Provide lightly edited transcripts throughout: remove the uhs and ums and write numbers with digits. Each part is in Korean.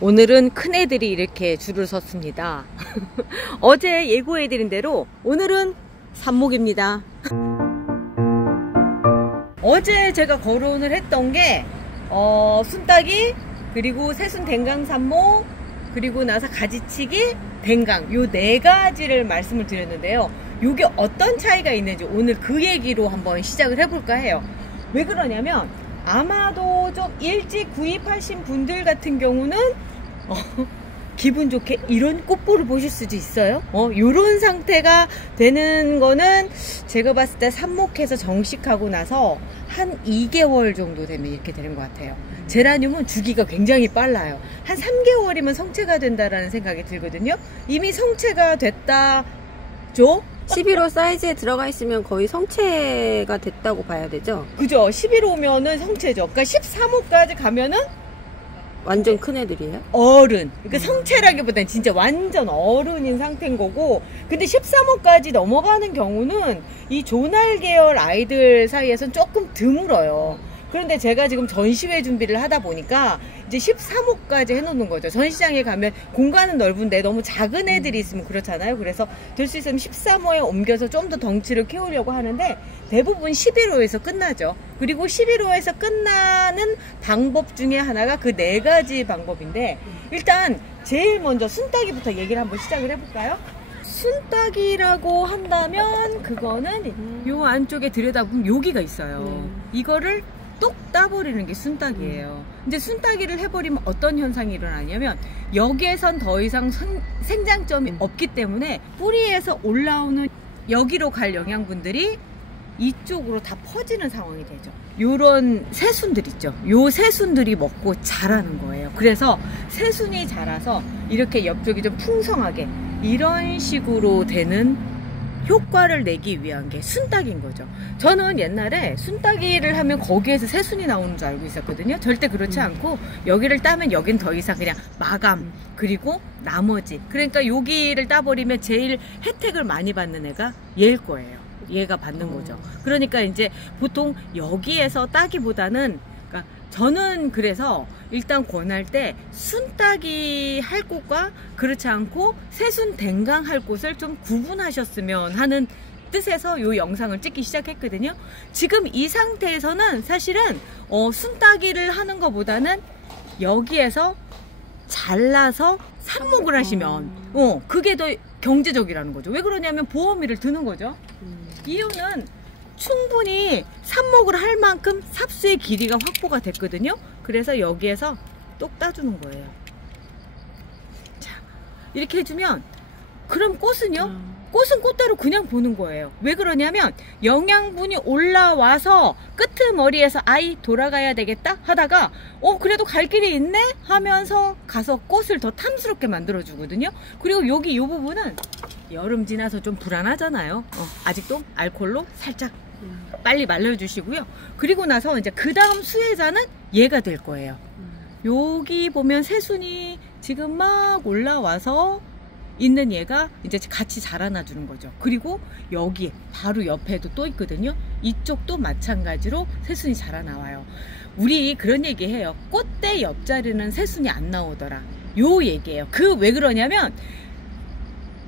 오늘은 큰 애들이 이렇게 줄을 섰습니다. 어제 예고해드린 대로 오늘은 삽목입니다. 어제 제가 거론을 했던 게 순따기, 그리고 새순 댕강 삽목, 그리고 나서 가지치기, 댕강, 요 4가지를 말씀을 드렸는데요. 요게 어떤 차이가 있는지 오늘 그 얘기로 한번 시작을 해볼까 해요. 왜 그러냐면 아마도 좀 일찍 구입하신 분들 같은 경우는 기분 좋게 이런 꽃보를 보실 수도 있어요. 요런 상태가 되는 거는 제가 봤을 때 삽목해서 정식하고 나서 한 2개월 정도 되면 이렇게 되는 것 같아요. 제라늄은 주기가 굉장히 빨라요. 한 3개월이면 성체가 된다라는 생각이 들거든요. 이미 성체가 됐다죠? 11호 사이즈에 들어가 있으면 거의 성체가 됐다고 봐야 되죠? 그죠? 11호면은 성체죠. 그러니까 13호까지 가면은 완전 큰 애들이에요? 어른. 그러니까 성체라기보다는 진짜 완전 어른인 상태인 거고, 근데 13호까지 넘어가는 경우는 이 조날 계열 아이들 사이에서는 조금 드물어요. 그런데 제가 지금 전시회 준비를 하다 보니까 이제 13호까지 해놓는 거죠. 전시장에 가면 공간은 넓은데 너무 작은 애들이 있으면 그렇잖아요. 그래서 될 수 있으면 13호에 옮겨서 좀 더 덩치를 키우려고 하는데 대부분 11호에서 끝나죠. 그리고 11호에서 끝나는 방법 중에 하나가 그 4가지 방법인데, 일단 제일 먼저 순따기부터 얘기를 한번 시작을 해볼까요? 순따기라고 한다면 그거는 요 안쪽에 들여다보면 여기가 있어요. 이거를 똑 따버리는 게 순따기예요. 이제 순따기를 해버리면 어떤 현상이 일어나냐면 여기에선 더 이상 생장점이 없기 때문에 뿌리에서 올라오는 여기로 갈 영양분들이 이쪽으로 다 퍼지는 상황이 되죠. 요런 새순들 있죠. 요 새순들이 먹고 자라는 거예요. 그래서 새순이 자라서 이렇게 옆쪽이 좀 풍성하게 이런 식으로 되는 효과를 내기 위한 게 순따기인 거죠. 저는 옛날에 순따기를 하면 거기에서 새순이 나오는 줄 알고 있었거든요. 절대 그렇지 않고 여기를 따면 여긴 더 이상 그냥 마감, 그리고 나머지, 그러니까 여기를 따버리면 제일 혜택을 많이 받는 애가 얘일 거예요. 얘가 받는 거죠. 그러니까 이제 보통 여기에서 따기보다는, 그러니까 저는 그래서 일단 권할 때 순따기 할 곳과 그렇지 않고 새순 댕강 할 곳을 좀 구분하셨으면 하는 뜻에서 이 영상을 찍기 시작했거든요. 지금 이 상태에서는 사실은 순따기를 하는 것보다는 여기에서 잘라서 삽목을 하시면 그게 더 경제적이라는 거죠. 왜 그러냐면 보험비를 드는 거죠. 이유는 충분히 삽목을 할 만큼 삽수의 길이가 확보가 됐거든요. 그래서 여기에서 똑 따주는 거예요. 자, 이렇게 해주면, 그럼 꽃은요? 꽃은 꽃대로 그냥 보는 거예요. 왜 그러냐면 영양분이 올라와서 끄트머리에서 아이 돌아가야 되겠다 하다가 그래도 갈 길이 있네 하면서 가서 꽃을 더 탐스럽게 만들어 주거든요. 그리고 여기 이 부분은 여름 지나서 좀 불안하잖아요. 아직도 알콜로 살짝 빨리 말려주시고요. 그리고 나서 이제 그 다음 수혜자는 얘가 될 거예요. 여기 보면 새순이 지금 막 올라와서 있는 얘가 이제 같이 자라나 주는 거죠. 그리고 여기 바로 옆에도 또 있거든요. 이쪽도 마찬가지로 새순이 자라나와요. 우리 그런 얘기 해요. 꽃대 옆자리는 새순이 안 나오더라. 요 얘기예요. 왜 그러냐면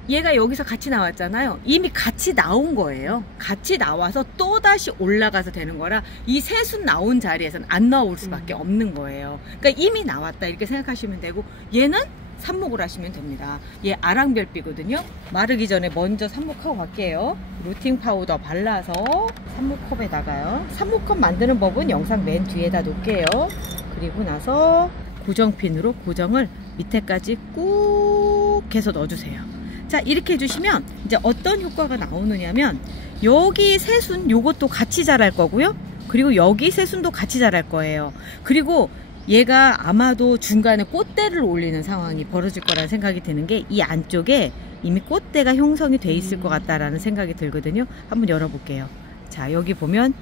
얘가 여기서 같이 나왔잖아요. 이미 같이 나온 거예요. 같이 나와서 또다시 올라가서 되는 거라 이 새순 나온 자리에서는 안 나올 수밖에 없는 거예요. 그러니까 이미 나왔다 이렇게 생각하시면 되고, 얘는 삽목을 하시면 됩니다. 얘 아랑별비거든요. 마르기 전에 먼저 삽목하고 갈게요. 루팅 파우더 발라서 삽목컵에다가요. 삽목컵 만드는 법은 영상 맨 뒤에다 놓을게요. 그리고 나서 고정핀으로 고정을 밑에까지 꾹 해서 넣어주세요. 자, 이렇게 해주시면 이제 어떤 효과가 나오느냐면 여기 새순 요것도 같이 자랄 거고요. 그리고 여기 새순도 같이 자랄 거예요. 그리고 얘가 아마도 중간에 꽃대를 올리는 상황이 벌어질 거라는 생각이 드는 게 이 안쪽에 이미 꽃대가 형성이 돼 있을 것 같다라는 생각이 들거든요. 한번 열어볼게요. 자, 여기 보면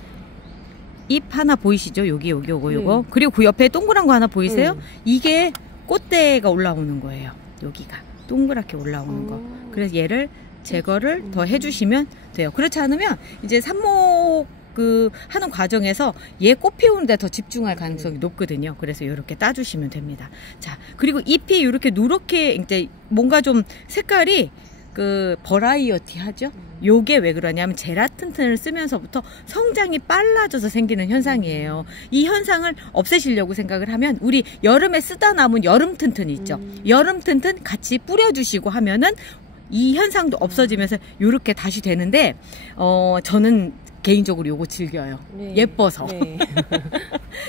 잎 하나 보이시죠? 요거. 그리고 그 옆에 동그란 거 하나 보이세요? 이게 꽃대가 올라오는 거예요. 여기가 동그랗게 올라오는 거. 그래서 얘를 제거를 더 해주시면 돼요. 그렇지 않으면 이제 삽목 그 하는 과정에서 얘 꽃 피우는데 더 집중할 가능성이 높거든요. 그래서 이렇게 따주시면 됩니다. 자, 그리고 잎이 이렇게 누렇게 이제 뭔가 좀 색깔이 그 버라이어티 하죠. 요게 왜 그러냐면 제라튼튼을 쓰면서부터 성장이 빨라져서 생기는 현상이에요. 이 현상을 없애시려고 생각을 하면 우리 여름에 쓰다 남은 여름 튼튼 있죠. 여름 튼튼 같이 뿌려주시고 하면은 이 현상도 없어지면서 요렇게 다시 되는데 저는 개인적으로 요거 즐겨요. 네. 예뻐서. 네.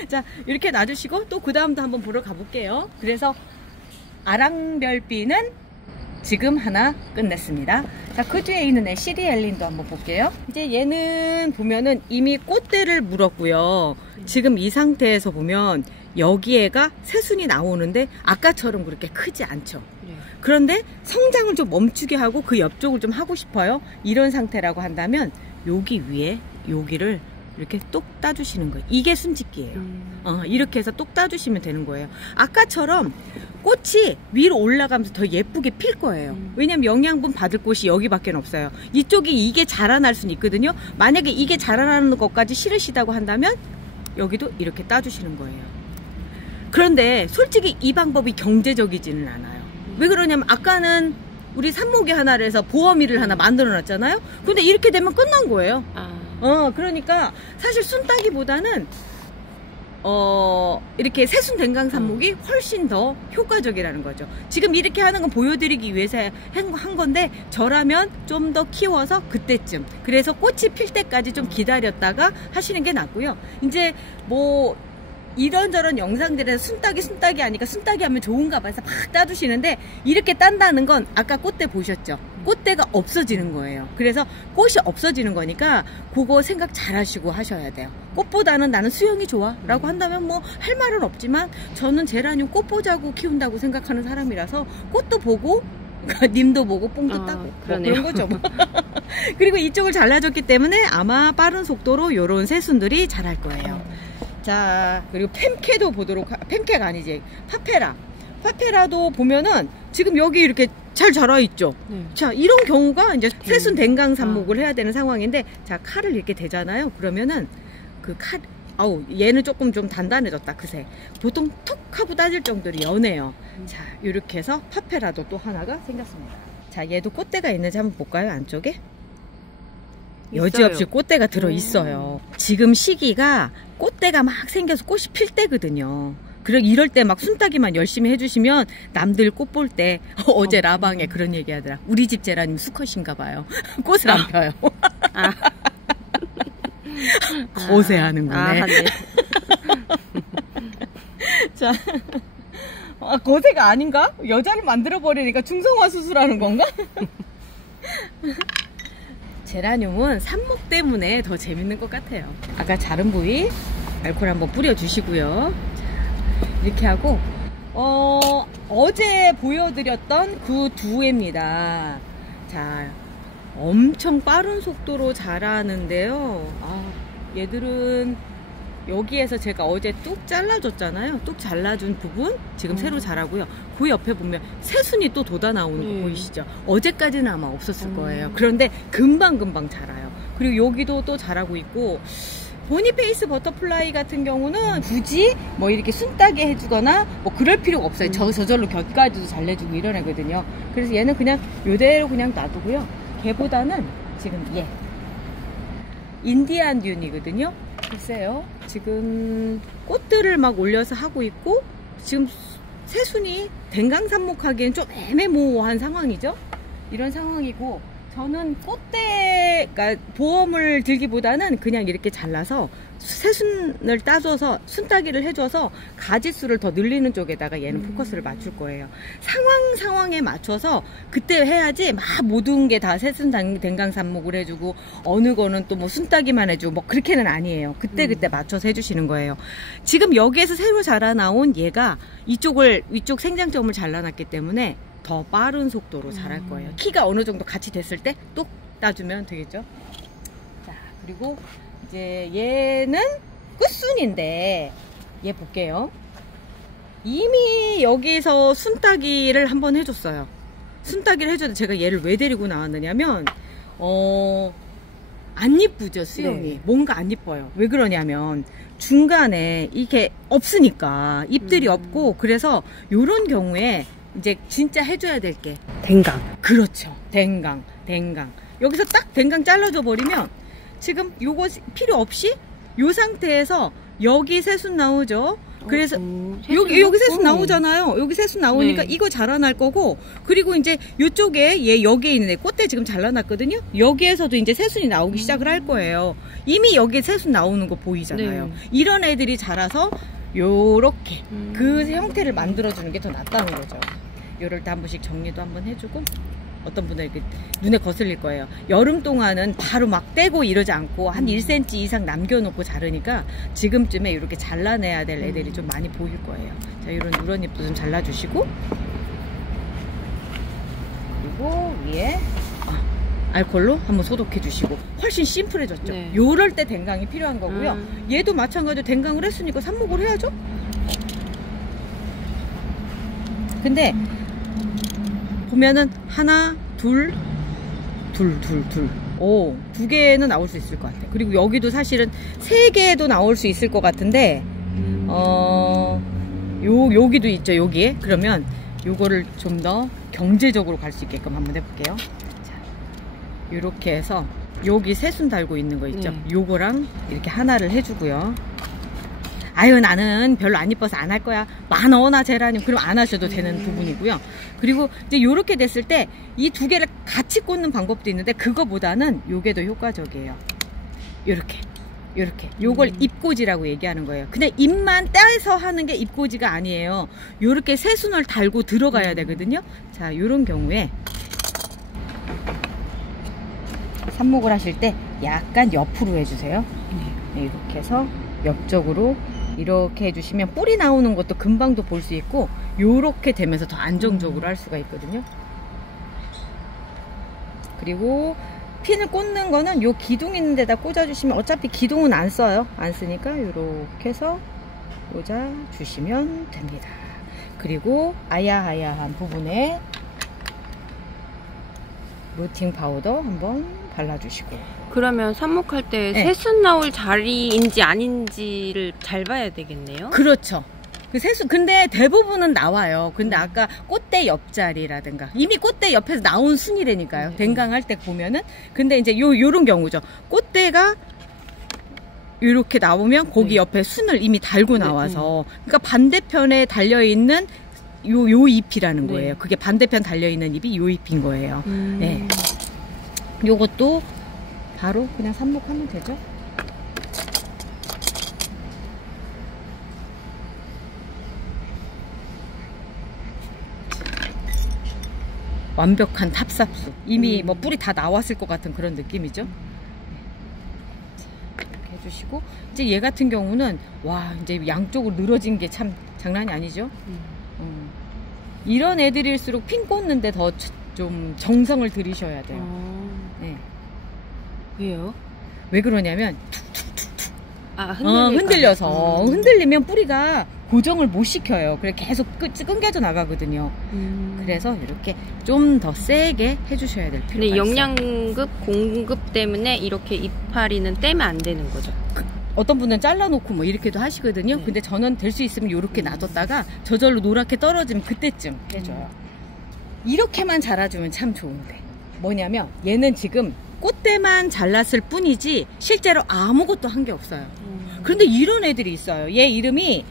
자, 이렇게 놔주시고 또 그 다음도 한번 보러 가볼게요. 그래서 아랑별비는 지금 하나 끝냈습니다. 자, 그 뒤에 있는 애 시리엘린도 한번 볼게요. 이제 얘는 보면은 이미 꽃대를 물었고요. 지금 이 상태에서 보면 여기에가 새순이 나오는데 아까처럼 그렇게 크지 않죠. 그런데 성장을 좀 멈추게 하고 그 옆쪽을 좀 하고 싶어요. 이런 상태라고 한다면 여기 위에 여기를 이렇게 똑 따주시는 거예요. 이게 숨짓기예요. 이렇게 해서 똑 따주시면 되는 거예요. 아까처럼 꽃이 위로 올라가면서 더 예쁘게 필 거예요. 왜냐면 영양분 받을 곳이 여기밖에 없어요. 이쪽이 이게 자라날 수는 있거든요. 만약에 이게 자라나는 것까지 싫으시다고 한다면 여기도 이렇게 따주시는 거예요. 그런데 솔직히 이 방법이 경제적이지는 않아요. 왜 그러냐면 아까는 우리 산모기 하나를 해서 보어미를 하나 만들어 놨잖아요. 근데 이렇게 되면 끝난 거예요. 그러니까 사실 순따기보다는 이렇게 새순 댕강 삽목이 훨씬 더 효과적이라는 거죠. 지금 이렇게 하는 건 보여드리기 위해서 한 건데 저라면 좀 더 키워서 그때쯤, 그래서 꽃이 필 때까지 좀 기다렸다가 하시는 게 낫고요. 이제 뭐 이런저런 영상들에서 순따기 하니까 순따기 하면 좋은가 봐서 막 따주시는데, 이렇게 딴다는 건 아까 꽃대 보셨죠? 꽃대가 없어지는 거예요. 그래서 꽃이 없어지는 거니까 그거 생각 잘 하시고 하셔야 돼요. 꽃보다는 나는 수영이 좋아 라고 한다면 뭐 할 말은 없지만, 저는 제라늄 꽃 보자고 키운다고 생각하는 사람이라서 꽃도 보고 님도 보고 뽕도 따고 뭐 그런 거죠 뭐. 그리고 이쪽을 잘라줬기 때문에 아마 빠른 속도로 요런 새순들이 자랄 거예요. 자, 그리고 펨케도 보도록 펨케가 아니지, 파페라도 보면은 지금 여기 이렇게 잘 자라있죠. 자, 이런 경우가 이제 새순 댕강 삽목을 해야 되는 상황인데, 자, 칼을 이렇게 대잖아요. 그러면은 그 칼, 얘는 조금 좀 단단해졌다, 그새. 보통 톡 하고 따질 정도로 연해요. 자, 이렇게 해서 파페라도 또 하나가 생겼습니다. 자, 얘도 꽃대가 있는지 한번 볼까요? 안쪽에 여지없이 꽃대가 들어있어요. 지금 시기가 꽃대가 막 생겨서 꽃이 필 때거든요. 그래, 이럴 때 막 순따기만 열심히 해주시면 남들 꽃 볼 때 어제 라방에 그런 얘기 하더라. 우리 집 제라늄 수컷인가 봐요. 꽃을 안 펴요. 거세하는구나. 네. 자, 거세가 아닌가? 여자를 만들어버리니까 중성화 수술하는 건가? 제라늄은 삽목 때문에 더 재밌는 것 같아요. 아까 자른 부위 알코올 한번 뿌려주시고요. 자, 이렇게 하고 어제 보여드렸던 그 두 애입니다. 자, 엄청 빠른 속도로 자라는데요. 얘들은 여기에서 제가 어제 뚝 잘라줬잖아요. 뚝 잘라준 부분 지금 새로 자라고요. 그 옆에 보면 새순이 또 돋아 나오는 거 보이시죠? 어제까지는 아마 없었을 거예요. 그런데 금방금방 자라요. 그리고 여기도 또 자라고 있고, 보니페이스 버터플라이 같은 경우는 굳이 뭐 이렇게 순따게 해주거나 뭐 그럴 필요가 없어요. 저절로 곁가지도 잘 내주고 이런 애거든요. 그래서 얘는 그냥 요대로 그냥 놔두고요. 걔보다는 지금 얘 인디안 듄이거든요. 글쎄요, 지금 꽃들을 막 올려서 하고 있고, 지금 새순이 댕강삽목하기엔 좀 애매모호한 상황이죠. 이런 상황이고, 저는 꽃대, 그러니까 보험을 들기보다는 그냥 이렇게 잘라서 새순을 따줘서 순따기를 해줘서 가지수를 더 늘리는 쪽에다가 얘는 포커스를 맞출 거예요. 상황에 맞춰서 그때 해야지 막 모든 게 다 새순 댕강 삽목을 해주고 어느 거는 또 뭐 순따기만 해주고 뭐 그렇게는 아니에요. 그때 맞춰서 해주시는 거예요. 지금 여기에서 새로 자라나온 얘가 위쪽 생장점을 잘라놨기 때문에 더 빠른 속도로 자랄 거예요. 키가 어느 정도 같이 됐을 때 또 따주면 되겠죠. 자, 그리고 이제 얘는 끝순인데 얘 볼게요. 이미 여기서 순따기를 한번 해줬어요. 순따기를 해줘도 제가 얘를 왜 데리고 나왔느냐면 안 이쁘죠, 수영이. 네. 뭔가 안 이뻐요. 왜 그러냐면 중간에 이게 없으니까 잎들이 없고, 그래서 요런 경우에 이제 진짜 해줘야 될 게 댕강. 그렇죠. 댕강. 여기서 딱 댕강 잘라줘 버리면 지금 요거 필요 없이 요 상태에서 여기 새순 나오죠. 그래서 여기 새순 나오잖아요. 여기 새순 나오니까 네. 이거 자라날 거고, 그리고 이제 요쪽에 얘 여기에 있는 애 꽃대 지금 잘라놨거든요. 여기에서도 이제 새순이 나오기 시작을 할 거예요. 이미 여기에 새순 나오는 거 보이잖아요. 네. 이런 애들이 자라서 요렇게 그 형태를 만들어주는 게 더 낫다는 거죠. 요럴 때 한 번씩 정리도 한번 해주고, 어떤 분은 이렇게 눈에 거슬릴 거예요. 여름 동안은 바로 막 떼고 이러지 않고 한 1cm 이상 남겨놓고 자르니까 지금쯤에 이렇게 잘라내야 될 애들이 좀 많이 보일 거예요. 자, 이런 누런 잎도 좀 잘라주시고, 그리고 위에 알콜로 한번 소독해 주시고, 훨씬 심플해졌죠. 네. 요럴 때 댕강이 필요한 거고요. 얘도 마찬가지로 댕강을 했으니까 삽목을 해야죠. 근데 보면은 하나, 둘, 오, 2개는 나올 수 있을 것 같아요. 그리고 여기도 사실은 3개도 나올 수 있을 것 같은데, 여기도 있죠, 여기에. 그러면 요거를 좀 더 경제적으로 갈 수 있게끔 한번 해볼게요. 자, 요렇게 해서 여기 새순 달고 있는 거 있죠. 요거랑 이렇게 하나를 해주고요. 아유, 나는 별로 안 이뻐서 안 할 거야. 많어나 제라늄. 그럼 안 하셔도 되는 부분이고요. 그리고 이제 요렇게 됐을 때 이 2개를 같이 꽂는 방법도 있는데, 그거보다는 요게 더 효과적이에요. 요렇게. 요걸 잎꽂이라고 얘기하는 거예요. 그냥 잎만 떼서 하는 게 잎꽂이가 아니에요. 요렇게 새순을 달고 들어가야 되거든요. 자, 요런 경우에 삽목을 하실 때 약간 옆으로 해주세요. 네, 이렇게 해서 옆쪽으로 이렇게 해주시면 뿌리 나오는 것도 금방도 볼 수 있고, 요렇게 되면서 더 안정적으로 할 수가 있거든요. 그리고 핀을 꽂는 거는 요 기둥 있는 데다 꽂아주시면, 어차피 기둥은 안 써요. 안 쓰니까 요렇게 해서 꽂아주시면 됩니다. 그리고 아야아야한 부분에 루팅 파우더 한번 발라주시고. 그러면 삽목할 때 네. 새순 나올 자리인지 아닌지를 잘 봐야 되겠네요. 그렇죠. 그 새순, 근데 대부분은 나와요. 근데 아까 꽃대 옆자리라든가, 이미 꽃대 옆에서 나온 순이라니까요. 댕강할 때 보면은. 근데 이제 요런 경우죠. 꽃대가 요렇게 나오면 거기 옆에 순을 이미 달고 나와서, 그러니까 반대편에 달려있는 요 잎이라는 거예요. 그게 반대편 달려있는 잎이 요 잎인 거예요. 네. 요것도 바로 그냥 삽목하면 되죠. 완벽한 탑삽수. 이미 뭐 뿌리 다 나왔을 것 같은 그런 느낌이죠. 이렇게 해주시고, 이제 얘 같은 경우는 와, 이제 양쪽으로 늘어진 게 참 장난이 아니죠. 이런 애들일수록 핀 꽂는데 더 좀 정성을 들이셔야 돼요. 네. 왜요? 왜 그러냐면 흔들릴까? 흔들려서 흔들리면 뿌리가 고정을 못 시켜요. 그래 계속 끊겨져 나가거든요. 그래서 이렇게 좀 더 세게 해주셔야 될 필요가 근데 있어요. 영양급 공급 때문에 이렇게 이파리는 떼면 안 되는 거죠. 어떤 분은 잘라놓고 뭐 이렇게도 하시거든요. 근데 저는 될 수 있으면 이렇게 놔뒀다가 저절로 노랗게 떨어지면 그때쯤 해줘요. 이렇게만 자라주면 참 좋은데, 뭐냐면 얘는 지금 꽃대만 잘랐을 뿐이지 실제로 아무것도 한 게 없어요. 그런데 이런 애들이 있어요. 얘 이름이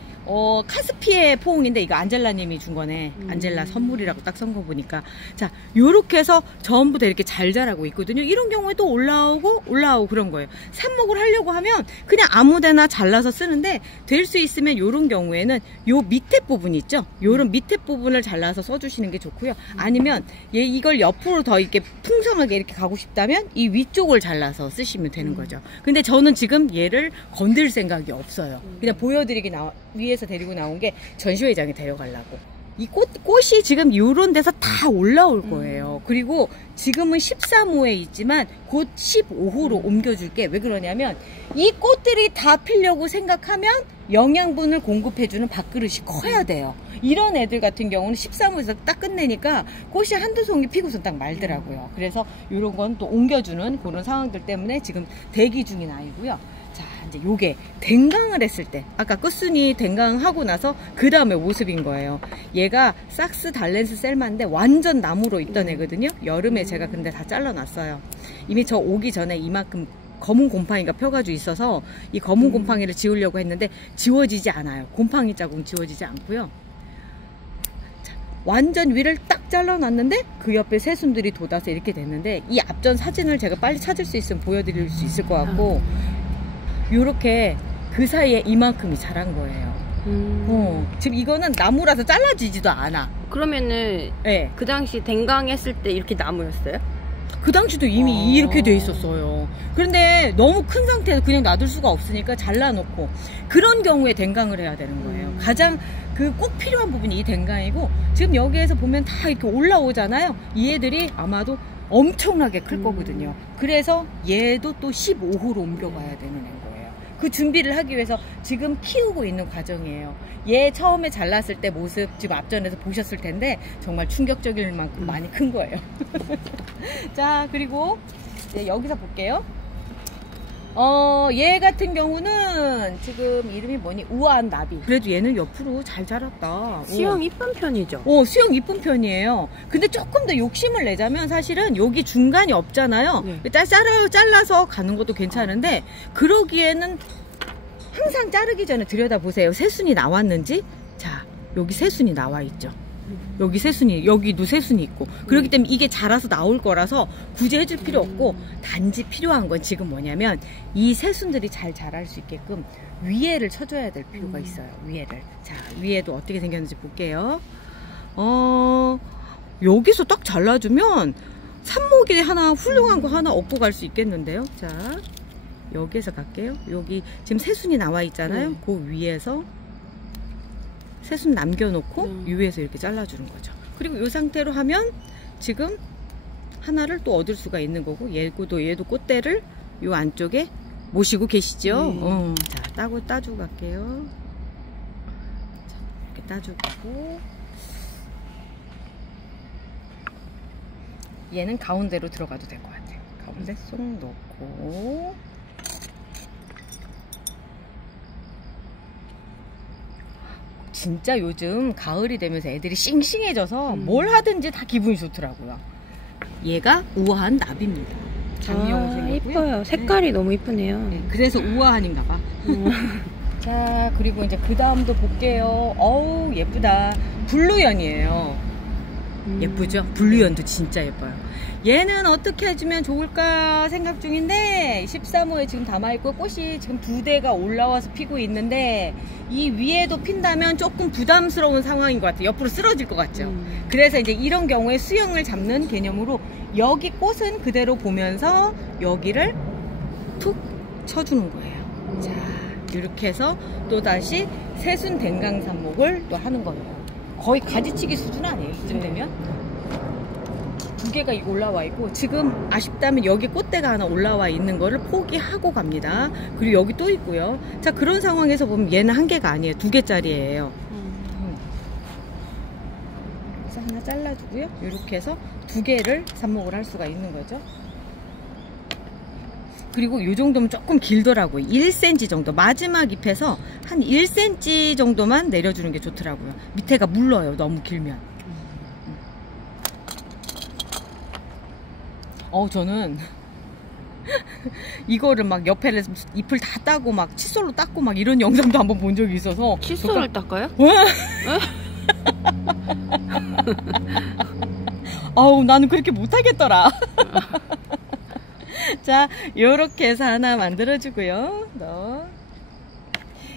카스피의 포옹인데, 이거 안젤라님이 준 거네. 안젤라 선물이라고 딱 쓴 거 보니까. 자, 요렇게 해서 전부 다 이렇게 잘 자라고 있거든요. 이런 경우에 또 올라오고 그런 거예요. 삽목을 하려고 하면 그냥 아무데나 잘라서 쓰는데, 될 수 있으면 요런 경우에는 요 밑에 부분 있죠? 요런 밑에 부분을 잘라서 써주시는 게 좋고요. 아니면 이걸 옆으로 더 이렇게 풍성하게 이렇게 가고 싶다면 이 위쪽을 잘라서 쓰시면 되는 거죠. 근데 저는 지금 얘를 건들 생각이 없어요. 그냥 보여드리기 위해서 데리고 나온 게 전시회장에 데려가려고. 이 꽃이 지금 요런 데서 다 올라올 거예요. 그리고 지금은 13호에 있지만 곧 15호로 옮겨줄게. 왜 그러냐면 이 꽃들이 다 피려고 생각하면 영양분을 공급해주는 밥그릇이 커야 돼요. 이런 애들 같은 경우는 13호에서 딱 끝내니까 꽃이 한두 송이 피고서 딱 말더라고요. 그래서 이런 건 또 옮겨주는 그런 상황들 때문에 지금 대기 중인 아이고요. 자, 이제 요게 댕강을 했을 때, 아까 끝순이 댕강하고 나서 그 다음에 모습인 거예요. 얘가 삭스 달렌스 셀마인데 완전 나무로 있던 애거든요. 여름에 제가 근데 다 잘라놨어요. 이미 저 오기 전에 이만큼 검은 곰팡이가 펴가지고 있어서 이 검은 곰팡이를 지우려고 했는데 지워지지 않아요. 곰팡이 자국은 지워지지 않고요. 자, 완전 위를 딱 잘라놨는데 그 옆에 새순들이 돋아서 이렇게 됐는데, 이 앞전 사진을 제가 빨리 찾을 수 있으면 보여드릴 수 있을 것 같고, 요렇게 그 사이에 이만큼이 자란 거예요. 지금 이거는 나무라서 잘라지지도 않아. 그러면은 네. 그 당시 댕강했을 때 이렇게 나무였어요? 그 당시도 이미 이렇게 돼 있었어요. 그런데 너무 큰 상태에서 그냥 놔둘 수가 없으니까 잘라놓고, 그런 경우에 댕강을 해야 되는 거예요. 가장 그 꼭 필요한 부분이 이 댕강이고, 지금 여기에서 보면 다 이렇게 올라오잖아요. 이 애들이 아마도 엄청나게 클 거거든요. 그래서 얘도 또 15호로 옮겨가야 되는 애인 거예요. 그 준비를 하기 위해서 지금 키우고 있는 과정이에요. 얘 처음에 잘랐을 때 모습 지금 앞전에서 보셨을 텐데 정말 충격적일 만큼 많이 큰 거예요. 자, 그리고 이제 여기서 볼게요. 얘 같은 경우는 지금 이름이 뭐니? 우아한 나비. 그래도 얘는 옆으로 잘 자랐다. 수영 이쁜 편이죠? 수영 이쁜 편이에요. 근데 조금 더 욕심을 내자면 사실은 여기 중간이 없잖아요. 잘라서 가는 것도 괜찮은데, 그러기에는 항상 자르기 전에 들여다보세요. 새순이 나왔는지. 자, 여기 새순이 나와 있죠. 여기 새순이, 여기도 새순이 있고. 그렇기 때문에 이게 자라서 나올 거라서 굳이 해줄 필요 없고, 단지 필요한 건 지금 뭐냐면 이 새순들이 잘 자랄 수 있게끔 위에를 쳐줘야 될 필요가 있어요. 위에를. 자, 위에도 어떻게 생겼는지 볼게요. 여기서 딱 잘라주면 삽목이 하나, 훌륭한 거 하나 얻고 갈 수 있겠는데요. 자, 여기에서 갈게요. 여기 지금 새순이 나와 있잖아요. 그 위에서 새순 남겨놓고 위에서 이렇게 잘라주는 거죠. 그리고 이 상태로 하면 지금 하나를 또 얻을 수가 있는 거고, 얘도 꽃대를 이 안쪽에 모시고 계시죠. 자, 따주고 갈게요. 자, 이렇게 따주고, 얘는 가운데로 들어가도 될 것 같아요. 가운데 쏙 넣고, 진짜 요즘 가을이 되면서 애들이 싱싱해져서 뭘 하든지 다 기분이 좋더라고요. 얘가 우아한 나비입니다. 장미용으로 생겼고요. 이뻐요. 색깔이 너무 이쁘네요. 네, 그래서 우아한인가 봐. 자, 그리고 이제 그 다음도 볼게요. 어우, 예쁘다. 블루연이에요. 예쁘죠? 블루연도 진짜 예뻐요. 얘는 어떻게 해주면 좋을까 생각 중인데, 13호에 지금 담아있고 꽃이 지금 2대가 올라와서 피고 있는데, 이 위에도 핀다면 조금 부담스러운 상황인 것 같아요. 옆으로 쓰러질 것 같죠. 그래서 이제 이런 경우에 수영을 잡는 개념으로 여기 꽃은 그대로 보면서 여기를 툭 쳐주는 거예요. 자, 이렇게 해서 또 다시 새순 댕강 삽목을 또 하는 거예요. 거의 가지치기 수준 아니에요, 이쯤 되면? 2개가 올라와 있고, 지금 아쉽다면 여기 꽃대가 하나 올라와 있는 거를 포기하고 갑니다. 그리고 여기 또 있고요. 자, 그런 상황에서 보면 얘는 1개가 아니에요. 2개짜리예요. 그래서 하나 잘라주고요. 이렇게 해서 2개를 삽목을 할 수가 있는 거죠. 그리고 이 정도면 조금 길더라고요. 1cm 정도. 마지막 잎에서 한 1cm 정도만 내려주는 게 좋더라고요. 밑에가 물러요, 너무 길면. 저는 이거를 막 옆에 잎을 다 따고 막 칫솔로 닦고 막 이런 영상도 한번 본 적이 있어서. 칫솔을 닦아요? 아우, 나는 그렇게 못하겠더라. 자, 요렇게 해서 하나 만들어주고요.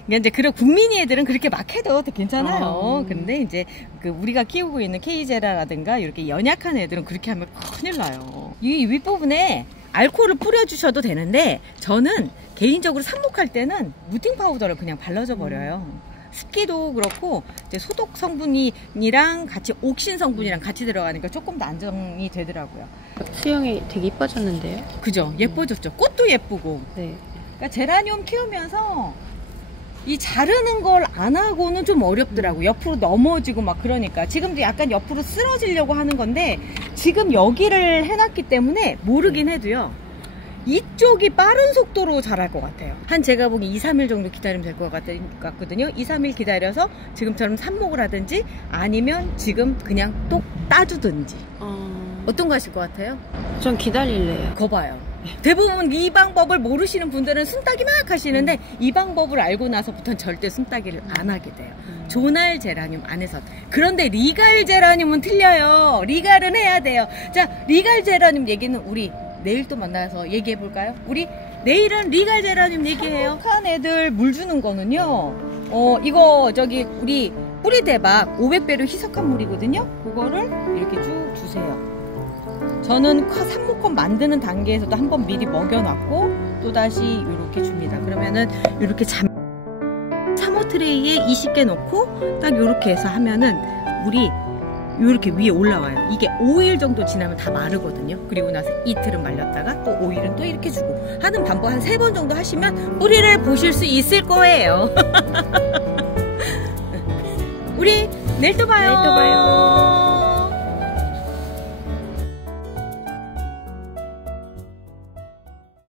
그러니까 이제 그런 국민이 애들은 그렇게 막 해도 괜찮아요. 근데 이제 그 우리가 키우고 있는 케이제라라든가 이렇게 연약한 애들은 그렇게 하면 큰일 나요. 이 윗부분에 알코올을 뿌려주셔도 되는데, 저는 개인적으로 삽목할 때는 무팅 파우더를 그냥 발라줘 버려요. 습기도 그렇고 이제 소독 성분이랑 같이 옥신 성분이랑 같이 들어가니까 조금 더 안정이 되더라고요. 수영이 되게 이뻐졌는데요? 그죠? 예뻐졌죠. 꽃도 예쁘고. 네. 그러니까 제라늄 키우면서 이 자르는 걸 안 하고는 좀 어렵더라고. 옆으로 넘어지고 막 그러니까. 지금도 약간 옆으로 쓰러지려고 하는 건데 지금 여기를 해놨기 때문에 모르긴 해도요. 이쪽이 빠른 속도로 자랄 것 같아요. 한 제가 보기 2, 3일 정도 기다리면 될 것 같거든요. 2, 3일 기다려서 지금처럼 삽목을 하든지 아니면 지금 그냥 똑 따주든지. 어떤 거 하실 것 같아요? 전 기다릴래요. 거 봐요. 대부분 이 방법을 모르시는 분들은 순따기 막 하시는데 이 방법을 알고 나서부터는 절대 순따기를 안 하게 돼요. 조날 제라늄 안에선. 그런데 리갈 제라늄은 틀려요. 리갈은 해야 돼요. 자, 리갈 제라늄 얘기는 우리 내일 또 만나서 얘기해 볼까요? 우리 내일은 리갈 제라늄 얘기해요. 한 애들 물 주는 거는요. 이거 저기 우리 뿌리 대박 500배로 희석한 물이거든요. 그거를 이렇게 쭉 주세요. 저는 삽목권 만드는 단계에서도 한번 미리 먹여놨고 또다시 이렇게 줍니다. 그러면은 이렇게 사모 트레이에 20개 넣고 딱 이렇게 해서 하면은 물이 이렇게 위에 올라와요. 이게 5일 정도 지나면 다 마르거든요. 그리고 나서 이틀은 말렸다가 또 5일은 또 이렇게 주고 하는 방법 한 3번 정도 하시면 뿌리를 보실 수 있을 거예요. 우리 내일 또 봐요. 내일 또 봐요.